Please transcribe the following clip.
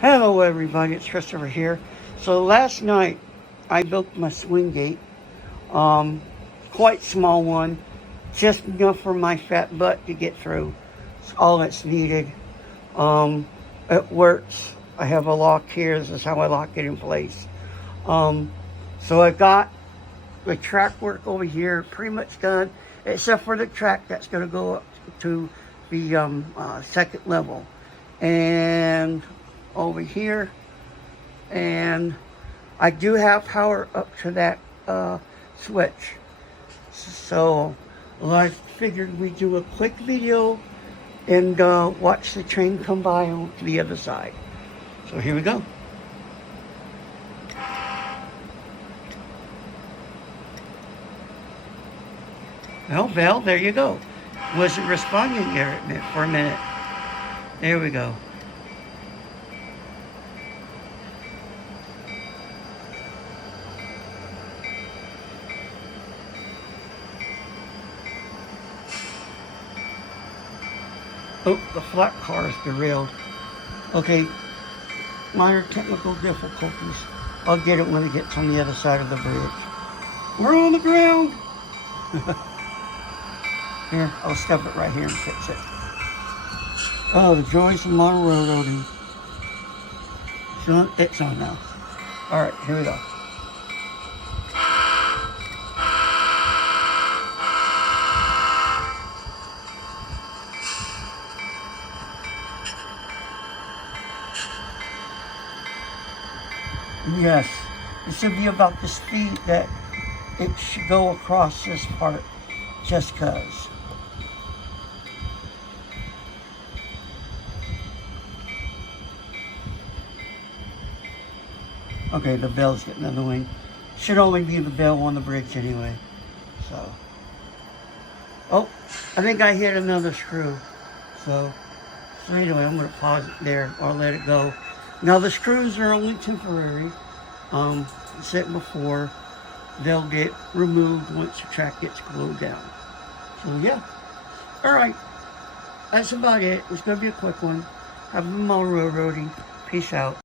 Hello everybody, it's Christopher here. So last night I built my swing gate. Quite small one, just enough for my fat butt to get through. It's all that's needed. It works. I have a lock here. This is how I lock it in place. So I got the track work over here pretty much done, except for the track that's going to go up to the second level. And over here, and I do have power up to that switch. So I figured we'd do a quick video and watch the train come by on the other side. So here we go. Well, Val, there you go. Wasn't responding there for a minute. There we go. Oh, the flat car is derailed. Okay, minor technical difficulties. I'll get it when it gets on the other side of the bridge. We're on the ground! Here, I'll step it right here and fix it. Oh, the joys of model railroading. So it's on now. Alright, here we go. Yes, it should be about the speed that it should go across this part, just cause. Okay, the bell's getting in the way. Should only be the bell on the bridge anyway. So, oh, I think I hit another screw. So anyway, I'm gonna pause it there or let it go. Now the screws are only temporary. Said before, they'll get removed once the track gets glued down. So yeah, all right, that's about it. It's gonna be a quick one. Have a model railroading. Peace out.